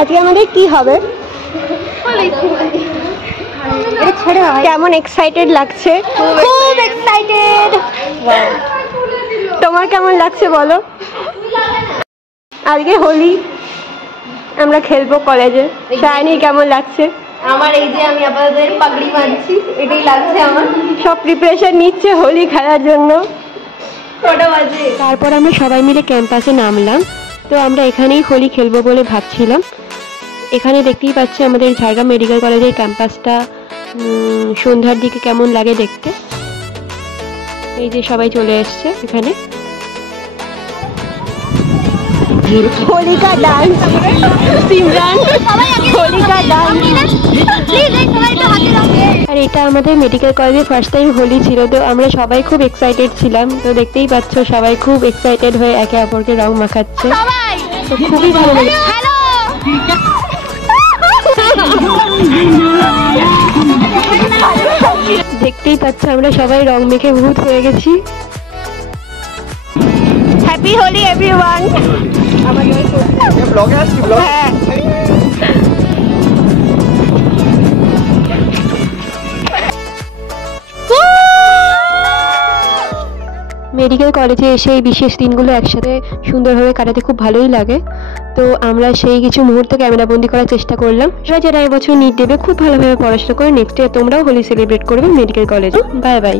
আজকে আমাদের কি হবে? কেমন এক্সাইটেড লাগছে? খুব এক্সাইটেড। তোমার কেমন লাগছে বলো? আজকে হোলি আমরা খেলবো কলেজে। শাইনি কেমন লাগছে? আমার এই যে আমি আপাতত পাগড়ি বাঁধছি, এটাই লাগছে আমার। সব প্রিপারেশন নিচ্ছে হোলি খেলার জন্য। তারপর আমরা সবাই মিলে ক্যাম্পাসে নামলাম। তো আমরা এখানেই হোলি খেলবো বলে ভাবছিলাম। এখানে দেখতেই পাচ্ছি আমাদের ঝাড়গ্রাম মেডিকেল কলেজের ক্যাম্পাসটা সন্ধ্যার দিকে কেমন লাগে দেখতে। এই যে সবাই চলে এসছে এখানে। होली का डांस सिमरन होली का डांस। আর এটা আমাদের মেডিকেল কলেজে ফার্স্ট টাইম হোলি ছিল, তো আমরা সবাই খুব এক্সাইটেড ছিলাম। তো দেখতেই পাচ্ছ সবাই খুব এক্সাইটেড হয়ে একে অপরকে রং মাখাচ্ছে, তো খুবই ভালো লাগে। দেখতেই পাচ্ছ আমরা সবাই রং মেখে ভূত হয়ে গেছি। Happy Holi everyone. মেডিকেল কলেজে এসে এই বিশেষ দিনগুলো একসাথে সুন্দরভাবে কাটাতে খুব ভালোই লাগে। তো আমরা সেই কিছু মুহূর্ত ক্যামেরাবন্দি করার চেষ্টা করলাম। যারা এবছর নিট দেবে খুব ভালোভাবে পড়াশোনা করে নেক্সট ইয়ার তোমরাও হোলি সেলিব্রেট করবে মেডিকেল কলেজে। Bye bye.